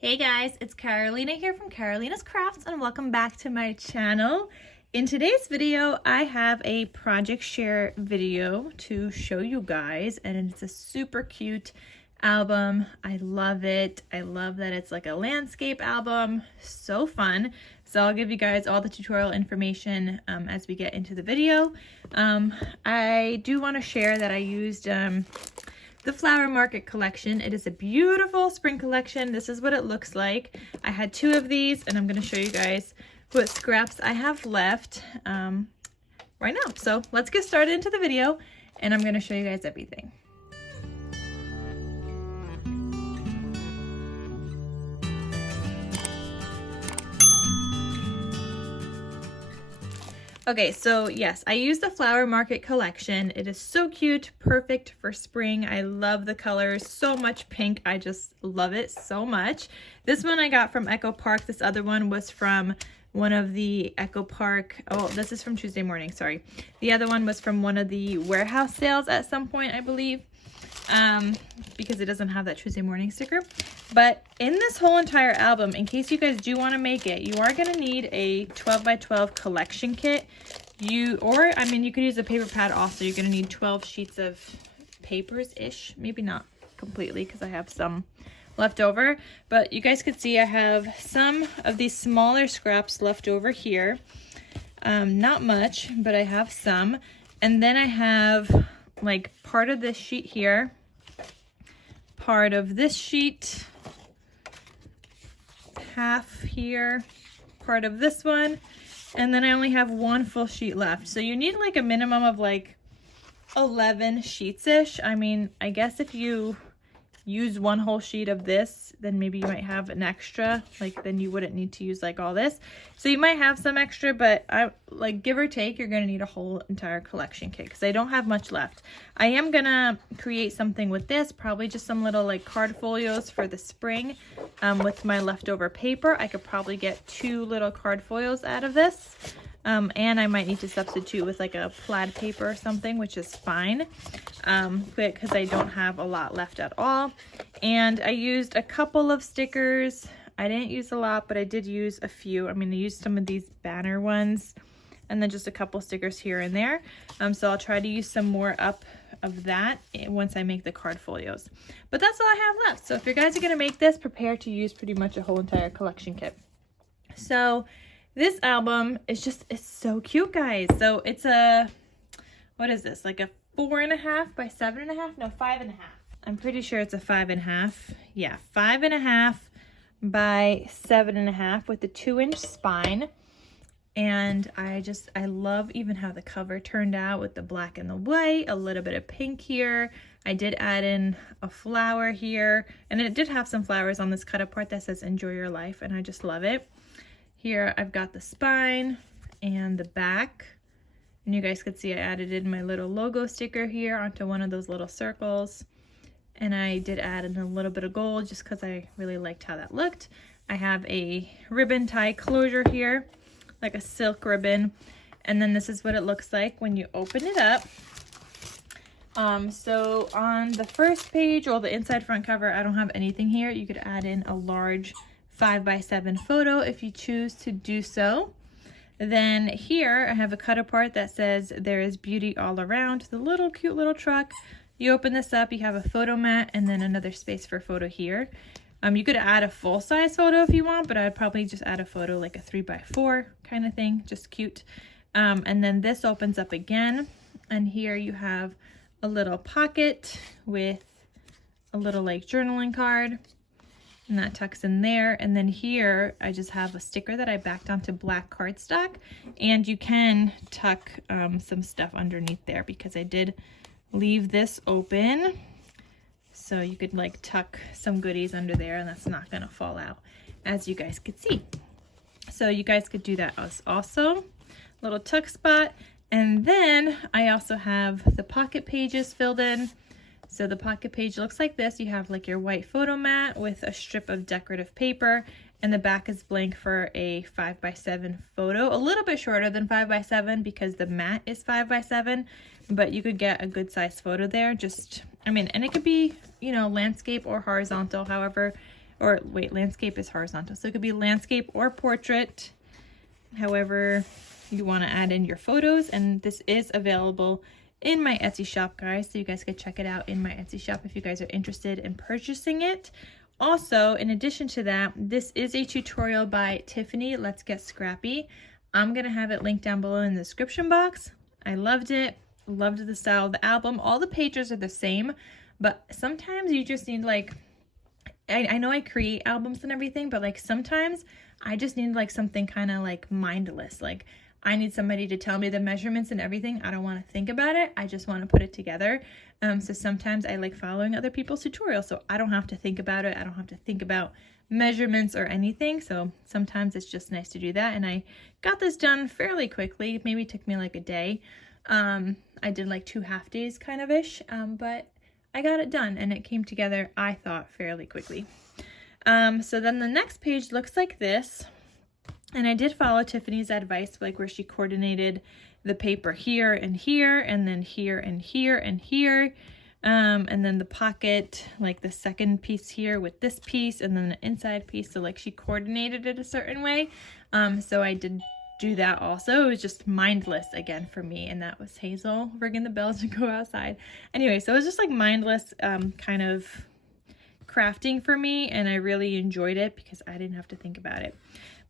Hey guys, it's Carolina here from KarolinasKrafts and welcome back to my channel. In today's video, I have a project share video to show you guys, and it's a super cute album. I love it. I love that it's like a landscape album. So fun. So I'll give you guys all the tutorial information as we get into the video. I do want to share that I used the Flower Market collection. It is a beautiful spring collection. This is what it looks like. I had two of these and I'm going to show you guys what scraps I have left right now. So let's get started into the video and I'm going to show you guys everything. Okay, so yes, I use the Flower Market collection. It is so cute, perfect for spring. I love the colors, so much pink. I just love it so much. This one I got from Echo Park. This other one was from one of the Echo Park, oh, this is from Tuesday morning, sorry. The other one was from one of the warehouse sales at some point, I believe, because it doesn't have that Tuesday morning sticker. But in this whole entire album, in case you guys do want to make it, you are going to need a 12 by 12 collection kit. You could use a paper pad also. You're going to need 12 sheets of papers-ish. Maybe not completely because I have some left over. But you guys could see I have some of these smaller scraps left over here. Not much, but I have some. And then I have like part of this sheet here, part of this sheet, half here, part of this one, and then I only have one full sheet left. So you need like a minimum of like 11 sheets-ish. I mean, I guess if you use one whole sheet of this, then maybe you might have an extra, like then you wouldn't need to use like all this. So you might have some extra, but I like give or take, you're gonna need a whole entire collection kit because I don't have much left. I am gonna create something with this, probably just some little like card folios for the spring with my leftover paper. I could probably get 2 little card folios out of this. And I might need to substitute with like a plaid paper or something, which is fine, because I don't have a lot left at all. And I used a couple of stickers. I didn't use a lot, but I did use a few. I mean, I used some of these banner ones and then just a couple stickers here and there. So I'll try to use some more up of that once I make the card folios. But that's all I have left. So if you guys are going to make this, prepare to use pretty much a whole entire collection kit. So this album is just, it's so cute, guys. So it's a, what is this? Like a 4.5 by 7.5? No, 5.5. I'm pretty sure it's a 5.5. Yeah, 5.5 by 7.5 with the 2-inch spine. And I love even how the cover turned out with the black and the white, a little bit of pink here. I did add in a flower here, and it did have some flowers on this cut apart that says enjoy your life, and I just love it. Here I've got the spine and the back, and you guys could see I added in my little logo sticker here onto one of those little circles, and I did add in a little bit of gold just because I really liked how that looked. I have a ribbon tie closure here, like a silk ribbon, and then this is what it looks like when you open it up. So on the first page, or the inside front cover, I don't have anything here. You could add in a large 5 by 7 photo if you choose to do so. Then here I have a cut apart that says there is beauty all around, the little cute little truck. You open this up, you have a photo mat and then another space for photo here. You could add a full-size photo if you want, but I'd probably just add a photo like a 3 by 4 kind of thing, just cute. And then this opens up again, and here you have a little pocket with a little like journaling card. And that tucks in there. And then here I just have a sticker that I backed onto black cardstock, and you can tuck some stuff underneath there because I did leave this open, so you could like tuck some goodies under there and that's not gonna fall out, as you guys could see. So you guys could do that as also little tuck spot. And then I also have the pocket pages filled in. So the pocket page looks like this. You have like your white photo mat with a strip of decorative paper, and the back is blank for a 5 by 7 photo. A little bit shorter than 5 by 7 because the mat is 5 by 7, but you could get a good size photo there. Just, I mean, and it could be, you know, landscape or horizontal, however or wait, landscape is horizontal. So it could be landscape or portrait, however you want to add in your photos. And this is available in my Etsy shop, guys, so you guys could check it out in my Etsy shop if you guys are interested in purchasing it. Also, in addition to that, this is a tutorial by Tiffany, Let's Get Scrappy. I'm gonna have it linked down below in the description box. I loved it, loved the style of the album. All the pages are the same, but sometimes you just need like, I know I create albums and everything, but like sometimes I just need like something kind of like mindless. Like I need somebody to tell me the measurements and everything. I don't want to think about it. I just want to put it together. So sometimes I like following other people's tutorials, so I don't have to think about it. I don't have to think about measurements or anything. So sometimes it's just nice to do that. And I got this done fairly quickly. It maybe took me like a day. I did like 2 half days kind of ish, but I got it done and it came together, I thought, fairly quickly. So then the next page looks like this. And I did follow Tiffany's advice, like where she coordinated the paper here and here, and then here and here and here. And then the pocket, like the second piece here with this piece, and then the inside piece. So like she coordinated it a certain way. So I did do that also. It was just mindless again for me. And that was Hazel ringing the bell to go outside. Anyway, so it was just like mindless kind of crafting for me. And I really enjoyed it because I didn't have to think about it.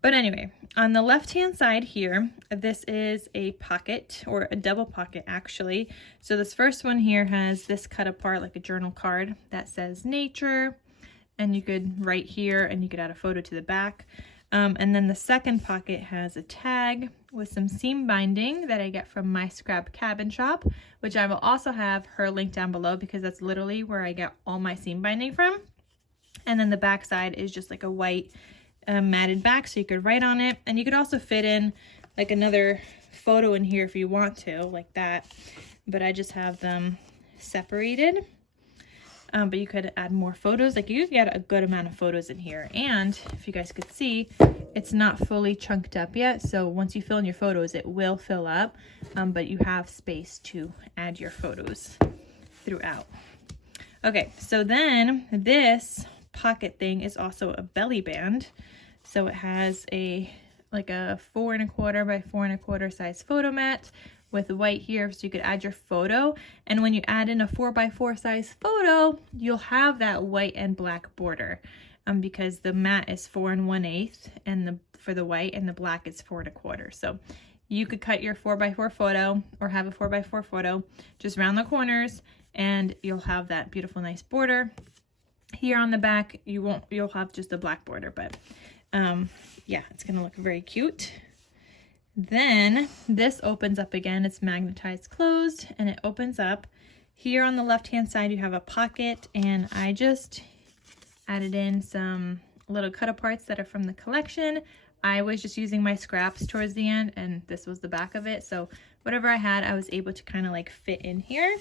But anyway, on the left-hand side here, this is a pocket, or a double pocket actually. So this first one here has this cut apart like a journal card that says nature, and you could write here and you could add a photo to the back. And then the second pocket has a tag with some seam binding that I get from my Scrap Cabin shop, which I will also have her link down below because that's literally where I get all my seam binding from. And then the back side is just like a white matted back, so you could write on it, and you could also fit in like another photo in here if you want to, like that, but I just have them separated. But you could add more photos, like you could get a good amount of photos in here. And if you guys could see, it's not fully chunked up yet, so once you fill in your photos it will fill up, but you have space to add your photos throughout. Okay, so then this pocket thing is also a belly band. So it has like a 4 1/4 by 4 1/4 size photo mat with white here, so you could add your photo. And when you add in a 4 by 4 size photo, you'll have that white and black border, because the mat is 4 1/8, and for the white, and the black is 4 1/4. So you could cut your 4 by 4 photo or have a 4 by 4 photo, just round the corners, and you'll have that beautiful nice border. Here on the back, you'll have just a black border, but yeah, it's gonna look very cute. Then this opens up again. It's magnetized closed, and it opens up. Here on the left hand side you have a pocket, and I just added in some little cut aparts that are from the collection. I was just using my scraps towards the end, and this was the back of it, so whatever I had I was able to kind of like fit in here.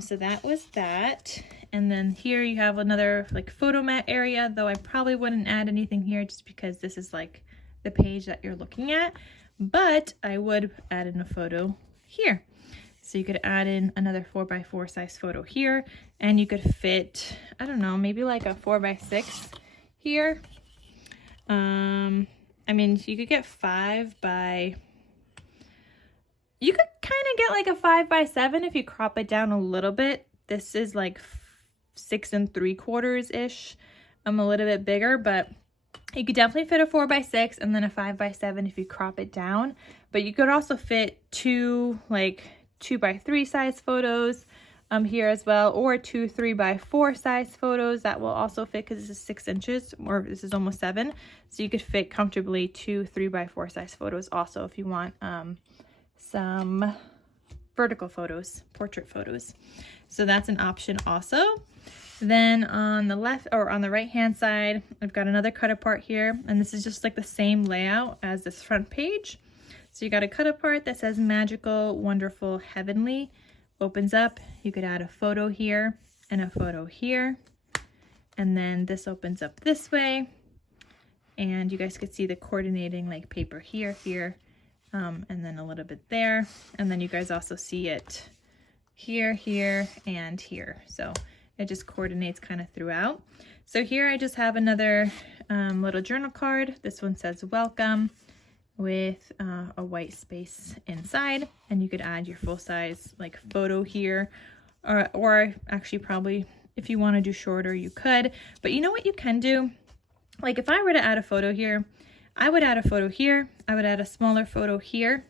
So that was that. And then here you have another like photo mat area, though I probably wouldn't add anything here just because this is like the page that you're looking at, but I would add in a photo here. So you could add in another 4 by 4 size photo here, and you could fit, I don't know, maybe like a 4 by 6 here. I mean, you could get 5 by, you could kind of get like a 5 by 7 if you crop it down a little bit. This is like 6 3/4 ish. I'm a little bit bigger, but you could definitely fit a 4 by 6 and then a 5 by 7 if you crop it down. But you could also fit 2 by 3 size photos here as well, or 2 3 by 4 size photos that will also fit, because this is 6 inches, or this is almost 7, so you could fit comfortably 2 3 by 4 size photos also if you want some vertical photos, portrait photos. So that's an option also. Then on the left, or on the right hand side, I've got another cut apart here, and this is just like the same layout as this front page. So you got a cut apart that says magical, wonderful, heavenly. Opens up, you could add a photo here and a photo here, and then this opens up this way, and you guys could see the coordinating like paper here, and then a little bit there, and then you guys also see it here, here, and here. So it just coordinates kind of throughout. So here I just have another little journal card. This one says welcome with a white space inside, and you could add your full-size like photo here, or actually probably if you want to do shorter you could. But you know what you can do? Like if I were to add a photo here, I would add a photo here, I would add a smaller photo here,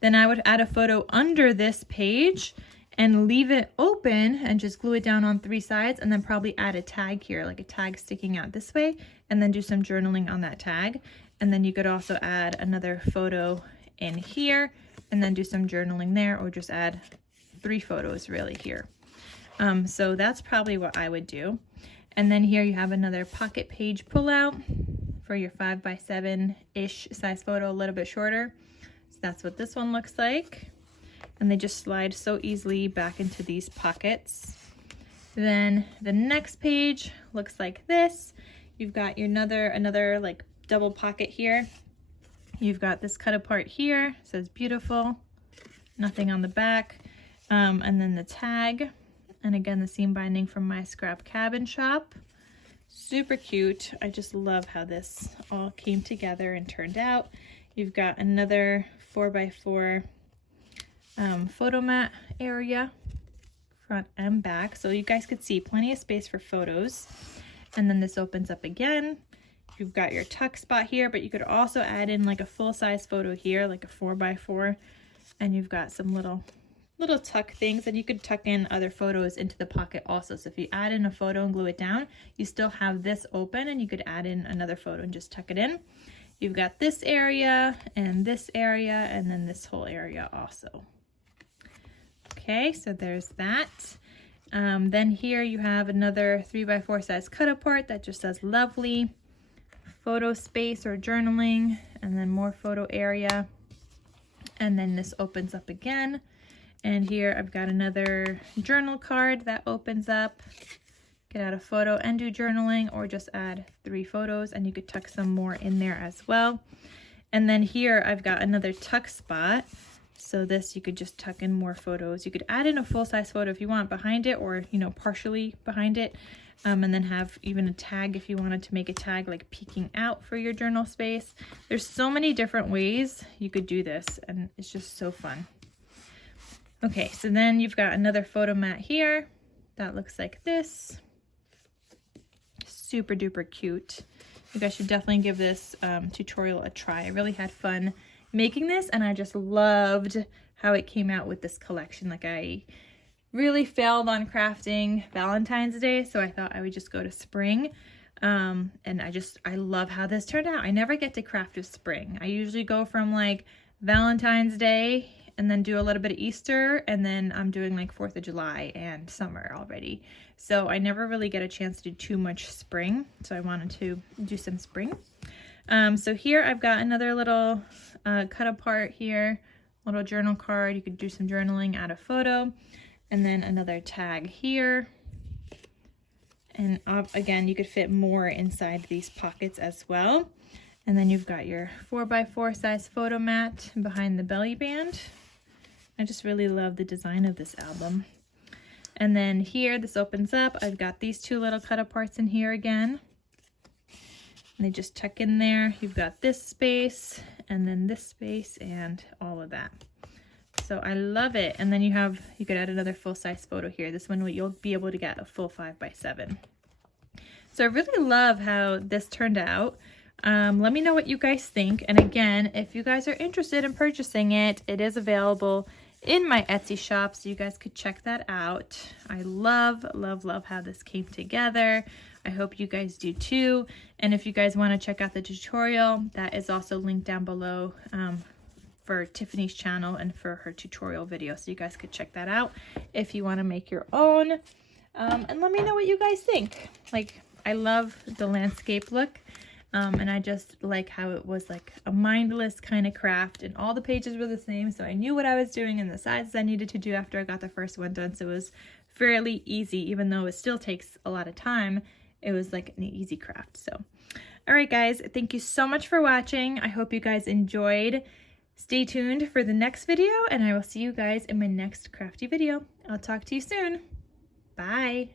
then I would add a photo under this page and leave it open and just glue it down on 3 sides, and then probably add a tag here, like a tag sticking out this way, and then do some journaling on that tag. And then you could also add another photo in here and then do some journaling there, or just add 3 photos really here. So that's probably what I would do. And then here you have another pocket page pullout for your 5x7-ish size photo, a little bit shorter. So that's what this one looks like. And they just slide so easily back into these pockets. Then the next page looks like this. You've got your another like double pocket here. You've got this cut apart here, it says beautiful, nothing on the back, and then the tag, and again the seam binding from my scrap cabin shop. Super cute. I just love how this all came together and turned out. You've got another 4x4 photo mat area, front and back, so you guys could see plenty of space for photos. And then this opens up again. You've got your tuck spot here, but you could also add in like a full-size photo here, like a 4x4, and you've got some little tuck things, and you could tuck in other photos into the pocket also. So if you add in a photo and glue it down, you still have this open, and you could add in another photo and just tuck it in. You've got this area and this area, and then this whole area also. Okay, so there's that. Then here you have another 3x4 size cut apart that just says lovely, photo space or journaling, and then more photo area. And then this opens up again. And here I've got another journal card that opens up. You could add a photo and do journaling, or just add 3 photos, and you could tuck some more in there as well. And then here I've got another tuck spot. So this, you could just tuck in more photos. You could add in a full-size photo if you want behind it, or, you know, partially behind it. And then have even a tag if you wanted to make a tag like peeking out for your journal space. There's so many different ways you could do this, and it's just so fun. Okay, so then you've got another photo mat here that looks like this. Super duper cute. You guys should definitely give this tutorial a try. I really had fun making this, and I just loved how it came out with this collection. Like, I really failed on crafting Valentine's Day, so I thought I would just go to spring. And I love how this turned out. I never get to craft with spring. I usually go from like Valentine's Day and then do a little bit of Easter, and then I'm doing like 4th of July and summer already. So I never really get a chance to do too much spring. So I wanted to do some spring. So here I've got another little cut apart here, little journal card. You could do some journaling, add a photo, and then another tag here. And again, you could fit more inside these pockets as well. And then you've got your 4x4 size photo mat behind the belly band. I just really love the design of this album. And then here, this opens up. I've got these 2 little cut aparts in here again. And they just tuck in there. You've got this space, and then this space, and all of that. So I love it. And then you could add another full-size photo here. This one, you'll be able to get a full 5x7. So I really love how this turned out. Let me know what you guys think. And again, if you guys are interested in purchasing it, it is available in my Etsy shop, so you guys could check that out. I love, love, love how this came together. I hope you guys do too. And if you guys want to check out the tutorial, that is also linked down below for Tiffany's channel and for her tutorial video. So you guys could check that out if you want to make your own. And let me know what you guys think. Like, I love the landscape look. And I just like how it was like a mindless kind of craft, and all the pages were the same, so I knew what I was doing and the sizes I needed to do after I got the first one done. So it was fairly easy, even though it still takes a lot of time. It was like an easy craft. So all right guys, thank you so much for watching. I hope you guys enjoyed. Stay tuned for the next video, and I will see you guys in my next crafty video. I'll talk to you soon. Bye.